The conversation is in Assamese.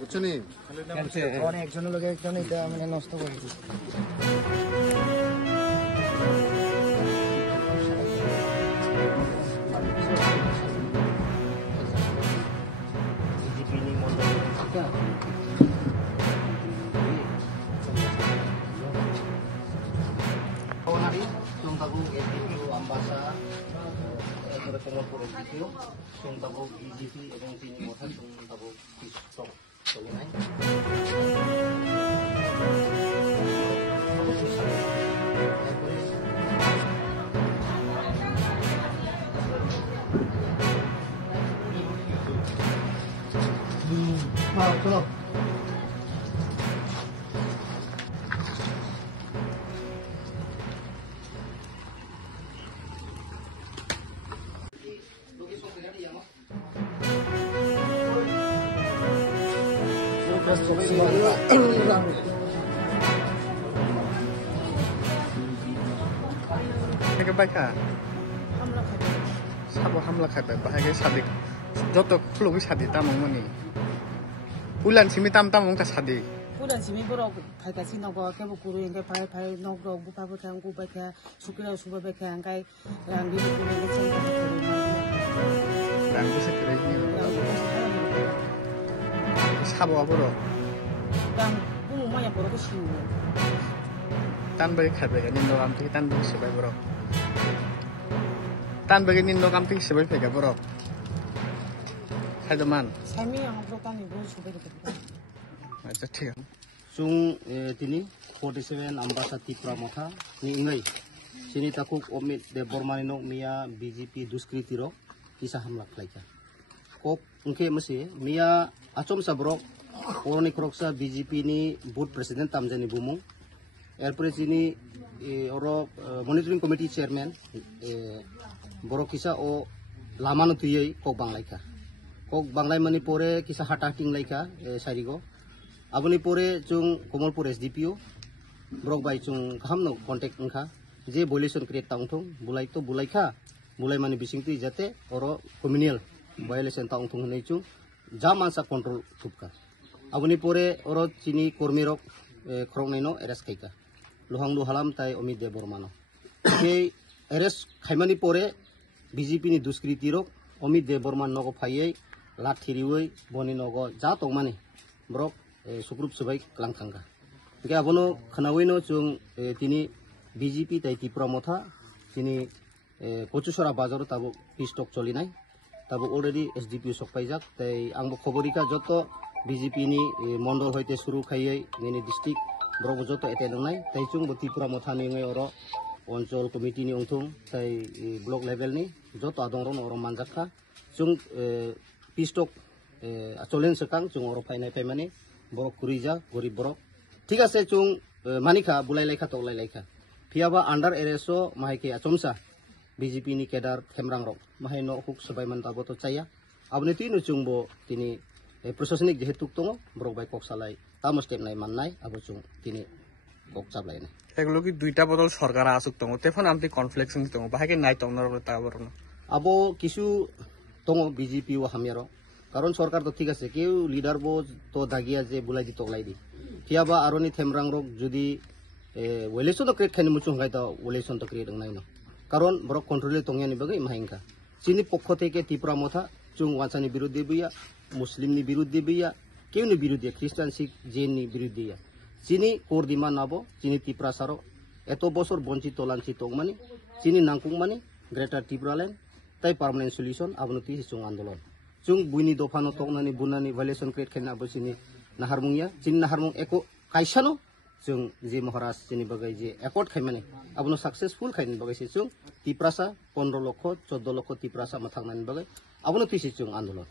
বুঝছনি একজনের লগে একজন এটা মানে নষ্ট করে দিচ্ছে চলো baca sabo hamla khabe bahage sadik joto khlugi sadi tamong mani ulan simi tam tamong ka sadi ulan simi borok phaika sinogo ke bu kuru engke phai phai nok rok bu pa bu thang ku ba kha sukra suba ba kha angai rangi bu kuru engke chen ka kuru rangi se kre ni sabo aboro rang bu mo ya borok shu tan bagi khabe ga nindo am ti tan bu sebai borok tan bagi nindo kam ti sebai phega borok Hadoman. Sami yang brokan ibu sudah kita. Acha thik am. Sung tini 47 ambasa Tipra motha ni ingai. Sini takuk omit de Bormani nok mia BJP duskriti ro kisah hamla klaika. Kok ungke mesi mia acom sabrok oroni kroksa BJP ni board president tamjani bumung. Erpore sini oro monitoring committee chairman borok kisa o lamanu tuyei kok banglaika. Kok banglai mani pore kisah hatating laika sarigo abuni pore chung Komalpur SDPO brok bai chung khamno contact ngkha je violation create tangthung bulai to bulai kha bulai mani bisingti jate oro communal violation tangthung nei chung jamansa control thupka abuni pore oro chini kormi rok krong nei no arrest kaika lohang lu halam tai omid de bormano ke arrest khaimani pore BJP ni duskriti rok omid de borman nogo phaiye lathiriwei boni nogo ja tongmani brok sugrup sebai klangkhangga ke abono khanaweino chung tini BJP tai Tipra motha tini Kochusora bazar tabu pistok cholinai tabu already SDPO sokpaijak tai angbo khoborika joto BJP ni mondol hoite suru khaiye nini district brok joto etenongnai tai chung Tipra motha ni ngai oro অঞ্চল committee ni ongthung tai block level ni joto adongron oro manjakha chung pistok acholen sekang chung oro painai paimani borok kurija gorib borok ঠিক আছে chung manikha bulai laikha toklai laikha phiaba under arresto mahike achomsa BJP ni kedar khemrang rok mahai no huk sabai man tabo to chaya abni tinu chungbo tini prosasanik jehetuk tongo borok bai kok salai tamo step nai mannai abo chung tini kok chablai na এগুলো কি দুইটা বদল সরকার আসুক তঙ্গ তেফন আমতি কনফ্লিকশন তঙ্গ বাহাকে নাই তঙ্গর তা বরন আবো কিছু tongo BJP ও হামিয়ারো কারণ সরকার তো ঠিক আছে কেউ লিডার বো তো দাগিয়া যে বুলাই দি তকলাই দি কিয়াবা আরনি থেমরাং রক যদি ওয়েলেশন তো ক্রিয়েট খানি মুচুং গাই তো ওয়েলেশন তো ক্রিয়েট নাই না কারণ বড় কন্ট্রোলে তংয়ানি বাগে মাহিংকা চিনি পক্ষ থেকে ত্রিপুরা মথা চুং ওয়াচানি বিরুদ্ধে বিয়া মুসলিমনি বিরুদ্ধে বিয়া কেউনি বিরুদ্ধে খ্রিস্টান শিখ জেননি বিরুদ্ধে চিনি কোরদিমা নাবো চিনি ত্রিপুরা সারো এত বছর বঞ্চিত লাঞ্ছিত মানে চিনি নাংকুং মানে গ্রেটার ত্রিপুরা ল্যান্ড তাই পার্মানেন্ট সলিউশন আবনতি চুং আন্দোলন চুং বুইনি দফানো তকনানি বুনানি ভাইলেশন ক্রিয়েট খেলনা বসিনি নাহারমুংয়া চিনি নাহারমুং একক কাইসানো চুং যে মহারাজ চিনি বাগাই যে একট খাইমানে আবনো সাকসেসফুল খাইনি বাগাইছে চুং ত্রিপুরাসা 15 লক্ষ 14 লক্ষ ত্রিপুরাসা মাথাংনানি বাগাই আবনো তিসি চুং আন্দোলন